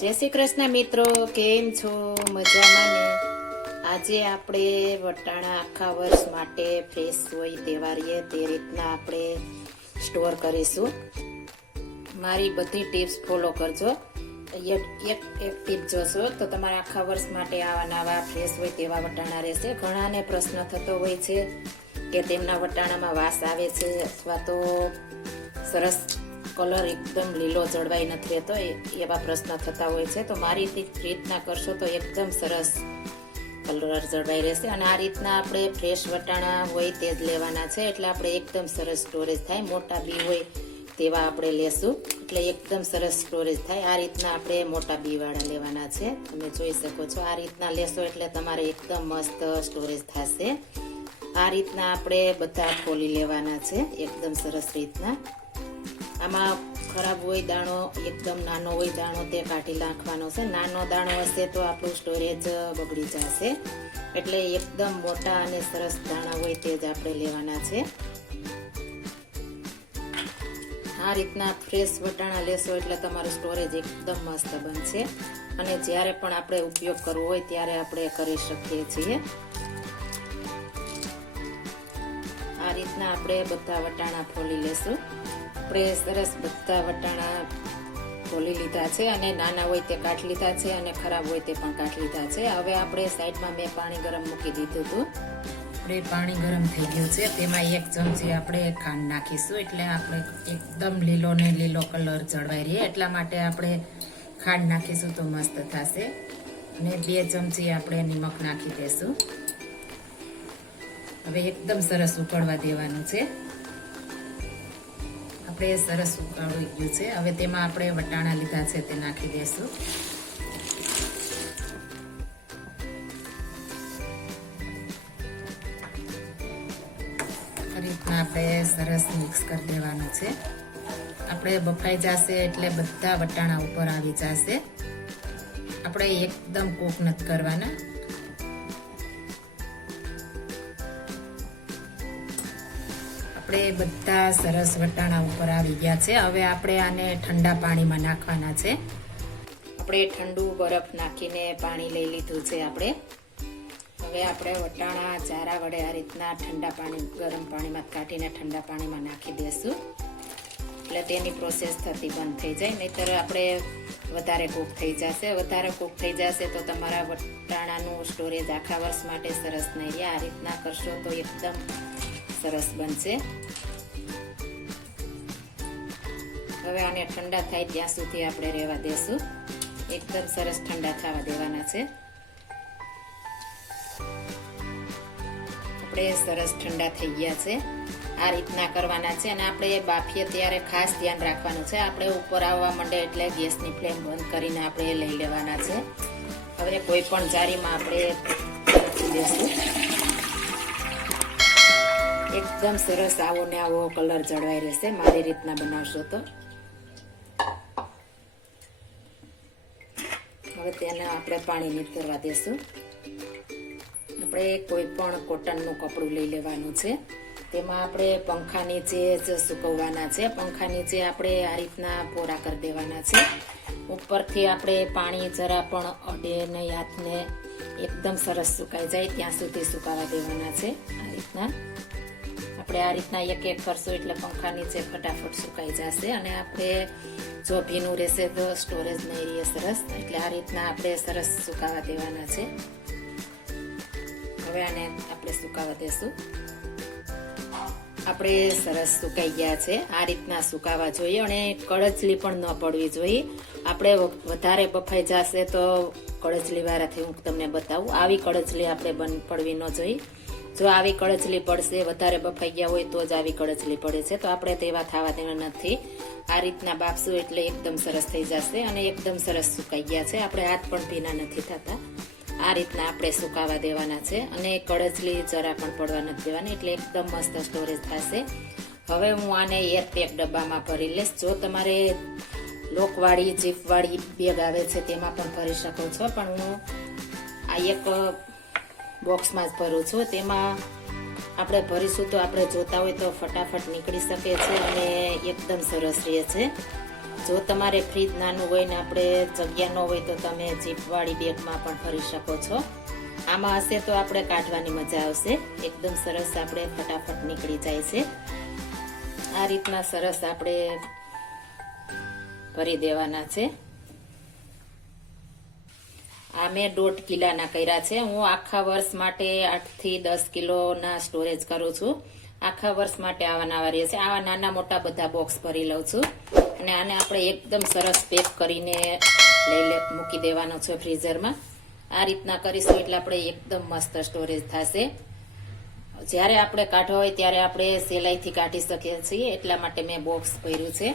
જય શ્રી કૃષ્ણ મિત્રો, કેમ છો? મજામાં ને? આજે આપણે વટાણા આખા વર્ષ માટે ફ્રેશ હોય તહેવારીએ તે રીતના આપણે સ્ટોર કરીશું. મારી બધી ટિપ્સ ફોલો કરજો. એક એક ટીપ જોશો તો તમારા આખા વર્ષ માટે આવા નવા ફ્રેશ હોય તેવા વટાણા રહેશે. ઘણાને પ્રશ્ન થતો હોય છે કે તેમના વટાણામાં વાસ આવે છે અથવા તો સરસ કલર એકદમ લીલો જળવાઈ નથી રહેતો. એવા પ્રશ્ન થતા હોય છે. તો મારી રીત- રીતના કરશો તો એકદમ સરસ કલર જળવાઈ રહેશે. અને આ રીતના આપણે ફ્રેશ વટાણા હોય તે જ લેવાના છે. એટલે આપણે એકદમ સરસ સ્ટોરેજ થાય. મોટા બી હોય તેવા આપણે લેશું. એટલે એકદમ સરસ સ્ટોરેજ થાય. આ રીતના આપણે મોટા બી વાળા લેવાના છે. તમે જોઈ શકો છો. આ રીતના લેશો એટલે તમારે એકદમ મસ્ત સ્ટોરેજ થશે. આ રીતના આપણે બધા ખોલી લેવાના છે. એકદમ સરસ રીતના. આમાં ખરાબ હોય દાણો, એકદમ નાનો હોય દાણો તે કાઢી નાખવાનો છે. નાનો દાણો હશે તો આપણું સ્ટોરેજ બગડી જશે. એટલે એકદમ મોટા અને સરસ દાણા હોય તે જ આપણે લેવાના છે. આ રીતના ફ્રેશ વટાણા લેશો એટલે તમારું સ્ટોરેજ એકદમ મસ્ત બનશે. અને જ્યારે પણ આપણે ઉપયોગ કરવો હોય ત્યારે આપણે કરી શકીએ છીએ. આ રીતના આપણે બધા વટાણા ફોલી લેશું. આપણે સરસ બધા વટાણા ખોલી લીધા છે અને નાના હોય તે કાઢ લીધા છે અને ખરાબ હોય તે પણ કાઢ લીધા છે. હવે આપણે સાઈડમાં મેં પાણી ગરમ મૂકી દીધું હતું. આપણે પાણી ગરમ થઈ ગયું છે. તેમાં એક ચમચી આપણે ખાંડ નાખીશું. એટલે આપણે એકદમ લીલો ને લીલો કલર જળવાઈ રહીએ એટલા માટે આપણે ખાંડ નાખીશું તો મસ્ત થશે. અને બે ચમચી આપણે નિમક નાખી દઈશું હવે એકદમ સરસ ઉકળવા દેવાનું છે. આપણે સરસ ઉકળી ગયું છે. હવે તેમાં આપણે વટાણા લીધા છે તે નાખી દઈશું રીતના આપણે સરસ મિક્સ કરી દેવાનું છે. આપણે બફાઈ જશે એટલે બધા વટાણા ઉપર આવી જશે. આપણે એકદમ કૂક નથી કરવાના. આપણે બધા સરસ વટાણા ઉપર આવી ગયા છે. હવે આપણે આને ઠંડા પાણીમાં નાખવાના છે. આપણે ઠંડુ બરફ નાખીને પાણી લઈ લીધું છે આપણે. હવે આપણે વટાણા ચારા વડે આ રીતના ઠંડા પાણી, ગરમ પાણીમાં કાઢીને ઠંડા પાણીમાં નાખી દઈશું એટલે તેની પ્રોસેસ થતી બંધ થઈ જાય. નહીતર આપણે વધારે કૂક થઈ જશે. વધારે કૂક થઈ જશે તો તમારા વટાણાનું સ્ટોરેજ આખા વર્ષ માટે સરસ નહીં. રહે આ રીતના કરશો તો એકદમ સરસ બનશે. હવે આને ઠંડા થાય ત્યાં સુધી આપણે રહેવા દેશું. એકદમ સરસ ઠંડા થવા દેવાના છે. આપણે સરસ ઠંડા થઈ ગયા છે. આ રીતના કરવાના છે અને આપણે બાફીએ ત્યારે ખાસ ધ્યાન રાખવાનું છે. આપણે ઉપર આવવા માંડે એટલે ગેસની ફ્લેમ બંધ કરીને આપણે લઈ લેવાના છે. હવે કોઈ પણ જારીમાં આપણે મૂકી દેશું. એકદમ સરસ આવો ને આવો કલર જળવાઈ રહેશે. મારી રીતના બનાવશો તો. હવે તેને આપણે પાણી નીતરવા દેશું. આપણે કોઈ પણ કોટનનું કપડું લઈ લેવાનું છે. તેમાં આપણે પંખા નીચે જ સૂકવવાના છે પંખા નીચે આપણે આ રીતના પોરા કરી દેવાના છે. ઉપરથી આપણે પાણી જરા પણ અડે નહીં હાથને એકદમ સરસ સુકાઈ જાય, ત્યાં સુધી સુકાવા દેવાના છે આ રીતના. આપણે આ રીતના એક એક કરશું એટલે પંખા નીચે ફટાફટ સુકાઈ જશે અને આપણે જો ભીનું રહેશે તો સ્ટોરેજ નહીં રહીએ સરસ. એટલે આ રીતના આપણે સરસ સુકાવા દેવાના છે. હવે આને આપણે સુકાવા દેશું. આપણે સરસ સુકાઈ ગયા છે. આ રીતના સુકાવા જોઈએ અને કળચલી પણ ન પડવી જોઈએ. આપણે વધારે બફાઈ જશે તો કળચલી વાળાથી હું તમને બતાવું. આવી કળચલી આપણે બન, પડવી ન જોઈએ. જો આવી કળચલી પડશે, વધારે બફાઈ ગયા હોય તો જ આવી કળચલી પડે છે. તો આપણે તેવા થવા દેવા નથી. આ રીતના બાફશું એટલે એકદમ સરસ થઈ જશે અને એકદમ સરસ સુકાઈ ગયા છે. આપણે હાથ પણ ભીના નથી થતા. આ રીતના આપણે સુકાવા દેવાના છે અને કળચલી જરા પણ પડવા નથી દેવાની, એટલે એકદમ મસ્ત સ્ટોરેજ થશે. હવે હું આને એરપેક ડબ્બામાં ભરી લઈશ. જો તમારે લોકવાળી, જીપવાળી બેગ આવે છે તેમાં પણ ભરી શકો છો. પણ હું આ એક બોક્સમાં જ ભરું છું. તેમાં આપણે ભરીશું તો આપણે જોતા હોય તો ફટાફટ નીકળી શકે છે અને એકદમ સરસ રહે છે. જો તમારે ફ્રીજ નાનું હોય ને આપણે જગ્યા ન હોય તો તમે જીપવાળી બેગમાં પણ ભરી શકો છો. આમાં હશે તો આપણે કાઢવાની મજા આવશે. એકદમ સરસ આપણે ફટાફટ નીકળી જાય છે. આ રીતના સરસ આપણે ભરી દેવાના છે. આ મેં દોઢ કિલાના કર્યા છે. હું આખા વર્ષ માટે આઠથી દસ કિલોના સ્ટોરેજ કરું છું. આખા વર્ષ માટે આવા નવા રહે છે. આવા નાના મોટા બધા બોક્સ ભરી લઉં છું. અને આને આપણે એકદમ સરસ પેક કરીને લઈ લે, મૂકી દેવાનો છે ફ્રીઝરમાં આ રીતના કરીશું એટલે આપણે એકદમ મસ્ત સ્ટોરેજ થશે. જ્યારે આપણે કાઢવા હોય ત્યારે આપણે સેલાઈથી કાઢી શકીએ છીએ. એટલા માટે મેં બોક્સ ભર્યું છે.